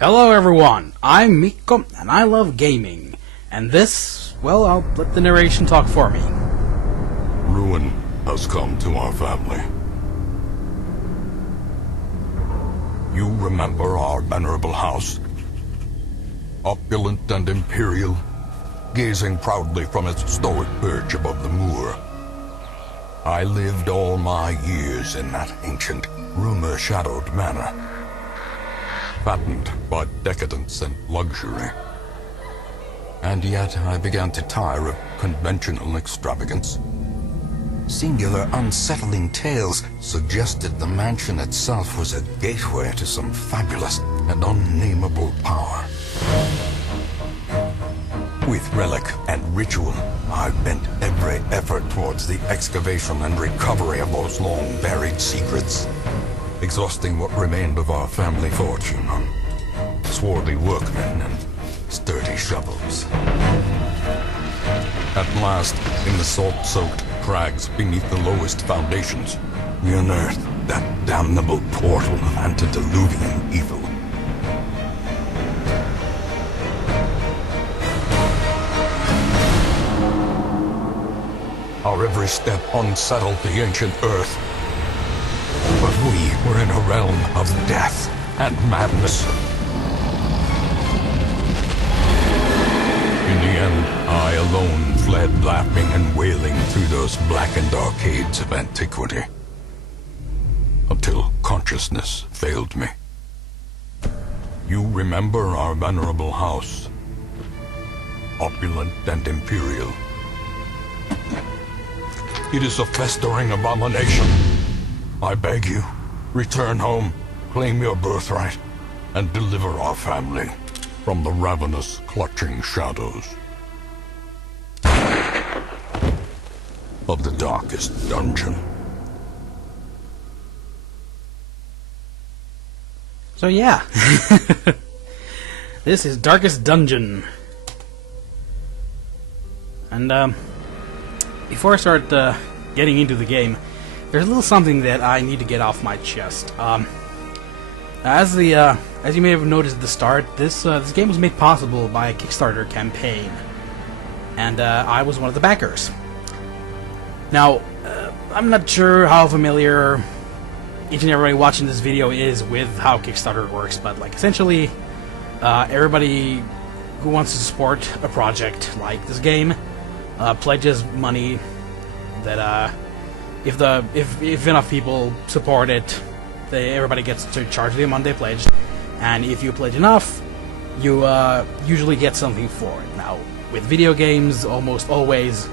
Hello everyone, I'm Mikko and I love gaming. And this, well, I'll let the narration talk for me. Ruin has come to our family. You remember our venerable house? Opulent and imperial, gazing proudly from its stoic perch above the moor. I lived all my years in that ancient, rumor-shadowed manor, fattened by decadence and luxury. And yet I began to tire of conventional extravagance. Singular, unsettling tales suggested the mansion itself was a gateway to some fabulous and unnameable power. With relic and ritual, I bent every effort towards the excavation and recovery of those long-buried secrets, exhausting what remained of our family fortune on swarthy workmen and sturdy shovels. At last, in the salt-soaked crags beneath the lowest foundations, we unearthed that damnable portal of antediluvian evil. Our every step unsettled the ancient earth. But we were in a realm of death and madness. In the end, I alone fled laughing and wailing through those blackened arcades of antiquity, until consciousness failed me. You remember our venerable house, opulent and imperial. It is a festering abomination. I beg you, return home, claim your birthright, and deliver our family from the ravenous, clutching shadows of the darkest dungeon. So yeah, this is Darkest Dungeon. And before I start getting into the game, there's a little something that I need to get off my chest. As you may have noticed at the start, this game was made possible by a Kickstarter campaign, and I was one of the backers. Now, I'm not sure how familiar each and everybody watching this video is with how Kickstarter works, but like essentially, everybody who wants to support a project like this game pledges money that if enough people support it, everybody gets to charge the amount they pledged, and if you pledge enough, you usually get something for it. Now, with video games, almost always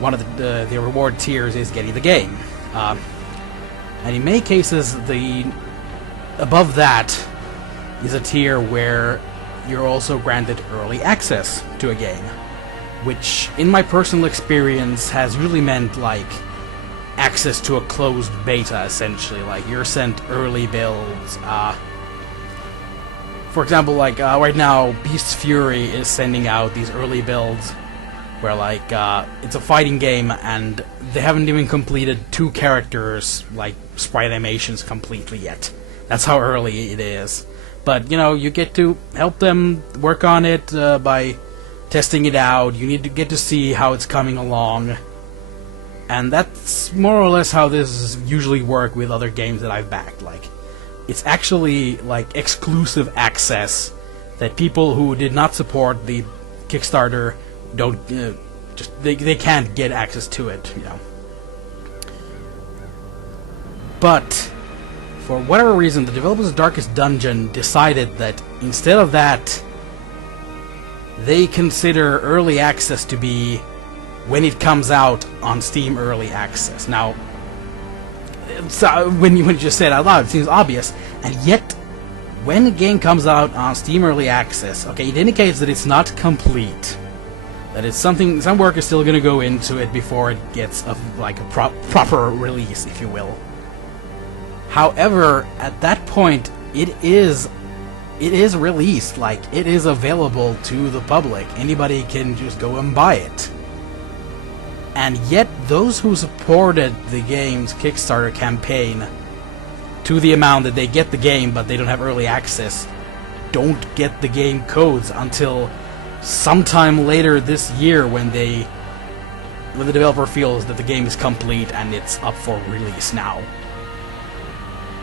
one of the reward tiers is getting the game, and in many cases, the above that is a tier where you're also granted early access to a game, which, in my personal experience, has really meant like access to a closed beta, essentially. Like, you're sent early builds. For example, like right now, Beast's Fury is sending out these early builds where like it's a fighting game and they haven't even completed 2 characters like sprite animations completely yet. That's how early it is. But you know, you get to help them work on it by testing it out. You need to get to see how it's coming along. And that's more or less how this usually work with other games that I've backed. Like, it's actually like exclusive access that people who did not support the Kickstarter don't they can't get access to it, you know. But for whatever reason, the developers of Darkest Dungeon decided that instead of that, they consider early access to be when it comes out on Steam Early Access. Now, when you just said it out loud, it seems obvious, and yet, when a game comes out on Steam Early Access, okay, it indicates that it's not complete. That it's some work is still going to go into it before it gets a proper release, if you will. However, at that point, it is released, like, it is available to the public. Anybody can just go and buy it. And yet, those who supported the game's Kickstarter campaign to the amount that they get the game, but they don't have early access, don't get the game codes until sometime later this year when the developer feels that the game is complete and it's up for release now.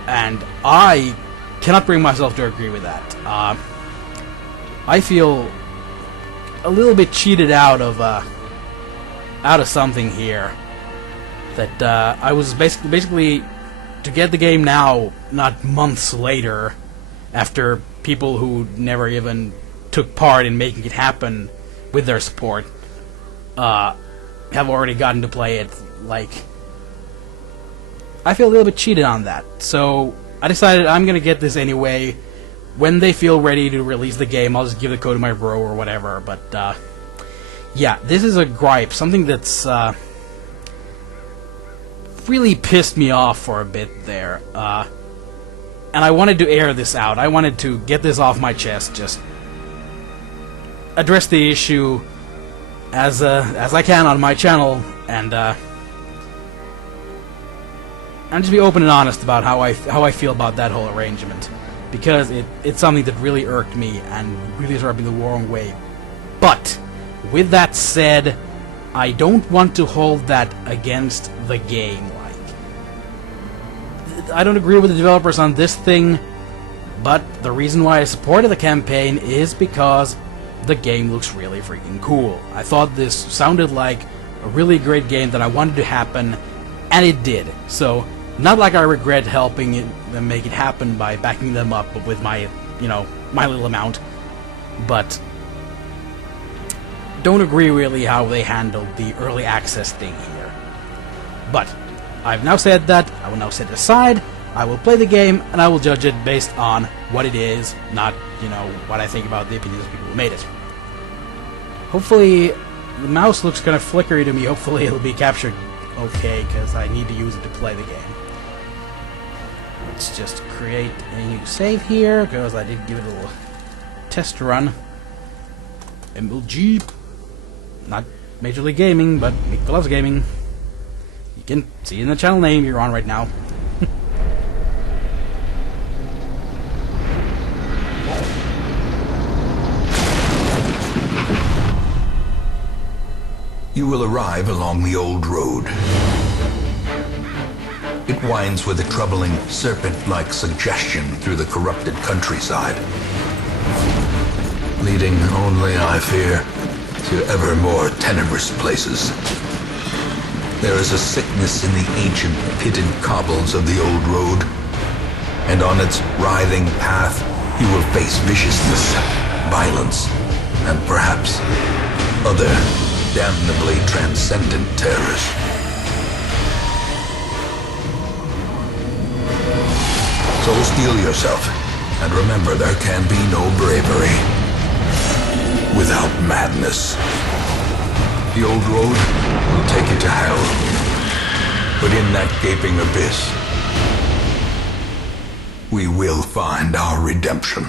And I cannot bring myself to agree with that. I feel a little bit cheated out of something here. That I was basically to get the game now, not months later, after people who never even took part in making it happen with their support have already gotten to play it. Like, I feel a little bit cheated on that. So I decided I'm gonna get this anyway. When they feel ready to release the game, I'll just give the code to my bro or whatever. But yeah, this is a gripe, something that's really pissed me off for a bit there. And I wanted to air this out. I wanted to get this off my chest, just address the issue as I can on my channel, and just be open and honest about how I feel about that whole arrangement, because it's something that really irked me and really rubbed me the wrong way. But with that said, I don't want to hold that against the game. Like, I don't agree with the developers on this thing, but the reason why I supported the campaign is because the game looks really freaking cool. I thought this sounded like a really great game that I wanted to happen, and it did. So, not like I regret helping them make it happen by backing them up with my, my little amount, but don't agree really how they handled the early access thing here. But I've now said that, I will now set it aside, I will play the game, and I will judge it based on what it is, not, what I think about the opinions of people who made it. Hopefully, the mouse looks kind of flickery to me. Hopefully it'll be captured okay, because I need to use it to play the game. Let's just create a new save here, because I did give it a little test run. MLG. Not Major League Gaming, but MikkoLovesGaming. You can see in the channel name you're on right now. You will arrive along the old road. It winds with a troubling, serpent-like suggestion through the corrupted countryside, leading only, I fear, to ever more tenebrous places. There is a sickness in the ancient pitted cobbles of the old road, and on its writhing path you will face viciousness, violence, and perhaps other damnably transcendent terrors. So steel yourself, and remember there can be no bravery without madness. The old road will take you to hell, but in that gaping abyss, we will find our redemption.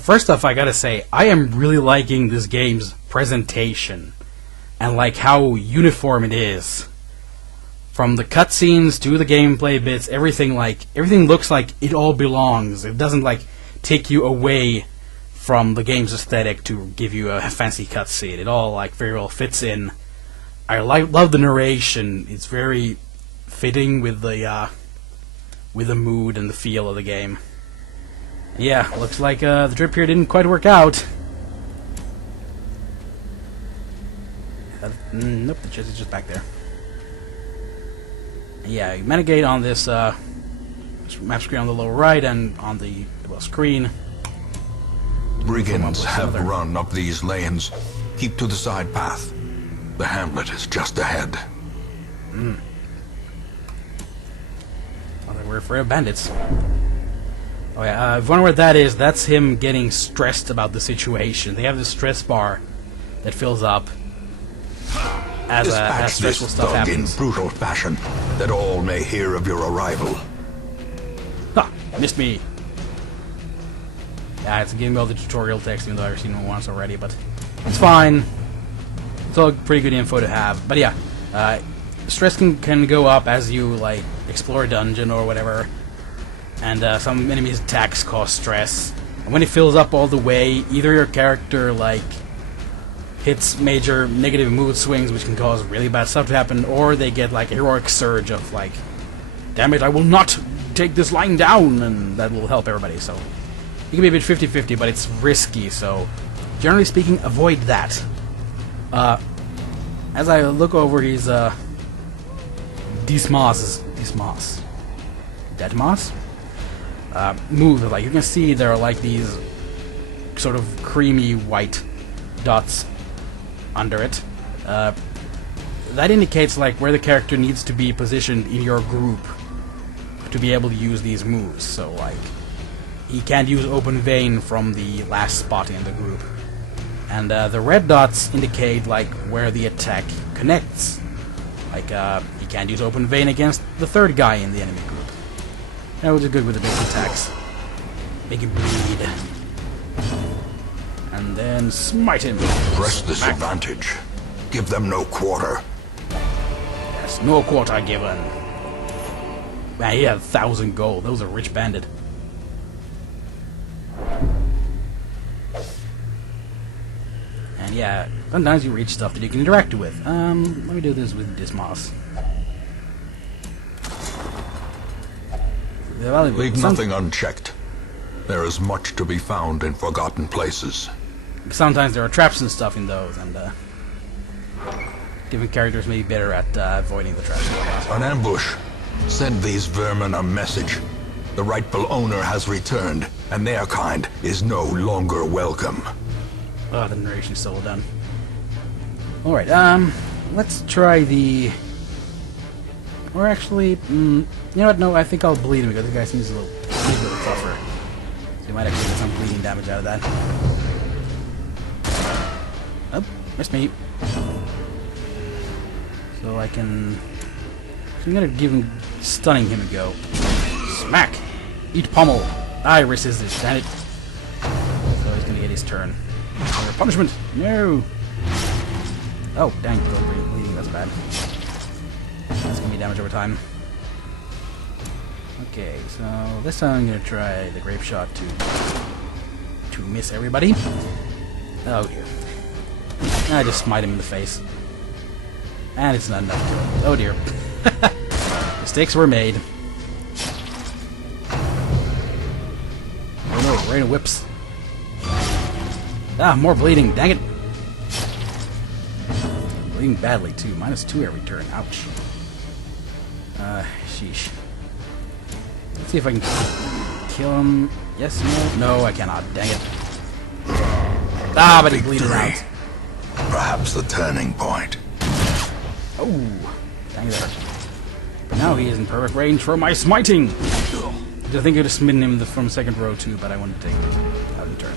First off, I gotta say, I am really liking this game's presentation, and like how uniform it is. From the cutscenes to the gameplay bits, everything looks like it all belongs. It doesn't take you away from the game's aesthetic to give you a fancy cutscene. It all very well fits in. I love the narration. It's very fitting with the mood and the feel of the game. Yeah, looks like the trip here didn't quite work out. Nope, the chest is just back there. Yeah, you metagate on this map screen on the lower right and on the screen. Brigands have run up these lanes. Keep to the side path. The hamlet is just ahead. Well, we're afraid of bandits. Oh yeah, if you wonder what that is, that's him getting stressed about the situation. They have this stress bar that fills up as stressful stuff happens. In brutal fashion, that all may hear of your arrival. Ha! Missed me. Yeah, it's giving me all the tutorial text, even though I've seen it once already, but it's fine. It's all pretty good info to have. But yeah, stress can go up as you explore a dungeon or whatever. and some enemies' attacks cause stress. And when it fills up all the way, either your character, like, hits major negative mood swings, which can cause really bad stuff to happen, or they get, like, a heroic surge of, like, damn it, I will not take this lying down, and that will help everybody, so... It can be a bit 50-50, but it's risky, so... Generally speaking, avoid that. As I look over his, Deatmoss. Moves, like, you can see there are, like, these sort of creamy white dots under it. That indicates, like, where the character needs to be positioned in your group to be able to use these moves. So, like, he can't use Open Vein from the last spot in the group. And the red dots indicate, like, where the attack connects. Like, he can't use Open Vein against the third guy in the enemy group. That was good with the big attacks. Make him bleed. And then smite him. Press this advantage. Give them no quarter. Yes, no quarter given. Man, he had 1,000 gold. That was a rich bandit. And yeah, sometimes you reach stuff that you can interact with. Let me do this with Deatmoss. Leave nothing unchecked. There is much to be found in forgotten places. Sometimes there are traps and stuff in those, and different characters may be better at avoiding the traps. An ambush. Send these vermin a message. The rightful owner has returned, and their kind is no longer welcome. Oh, the narration is so well done. Alright, let's try the... Or actually, you know what, no, I think I'll bleed him because the guy seems a little tougher. So you might actually get some bleeding damage out of that. Oh, missed me. So I can... I'm gonna give him... Stunning him a go. Smack! Eat pommel! I resist this, damn it. So he's gonna get his turn. Punishment! No! Oh, dang, bleeding, that's bad. That's gonna be damage over time. Okay, so this time I'm gonna try the grape shot to miss everybody. Oh dear. I just smite him in the face. And it's not enough to kill him. Oh dear. Mistakes were made. Oh no, rain of whips. Ah, more bleeding, dang it. Bleeding badly too. -2 every turn. Ouch. Sheesh. Let's see if I can kill him. Yes, no? No, I cannot. Dang it. Ah, but he bleeded out. Perhaps the turning point. Oh, dang there. But now he is in perfect range for my smiting. I think I could have smitten him from second row too, but I wanted to take it out in turn.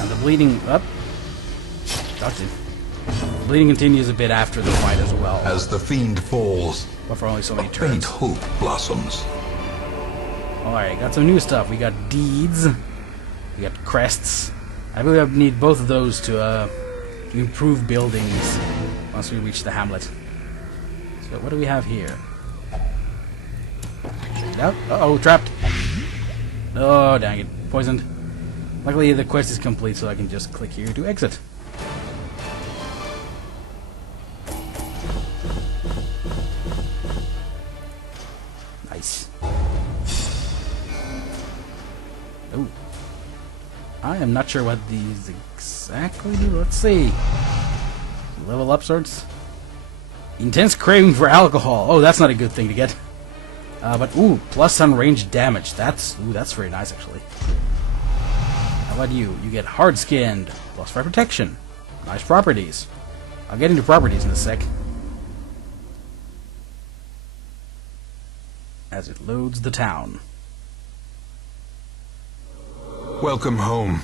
And the bleeding up. Dodged him. Bleeding continues a bit after the fight as well. As the fiend falls, but for only so many a faint turns. hope blossoms. Alright, got some new stuff. We got deeds. We got crests. I believe I need both of those to improve buildings once we reach the hamlet. So what do we have here? Check it out. Uh-oh, trapped. Oh, dang it. Poisoned. Luckily the quest is complete, so I can just click here to exit. Nice. Oh. I am not sure what these exactly do. Let's see. Level up sorts. Intense craving for alcohol. Oh, that's not a good thing to get. But ooh, plus on range damage. That's very nice actually. How about you? You get hard skinned, plus 5 protection. Nice properties. I'll get into properties in a sec. As it loads the town. Welcome home,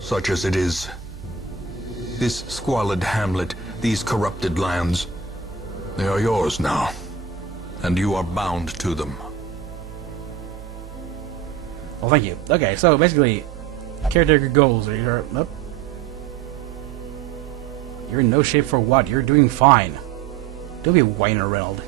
such as it is. This squalid hamlet, these corrupted lands, they are yours now, and you are bound to them. Well, thank you. Okay, so basically, caretaker goals are here. Oh. You're in no shape for what? You're doing fine. Don't be a whiner, Reynold.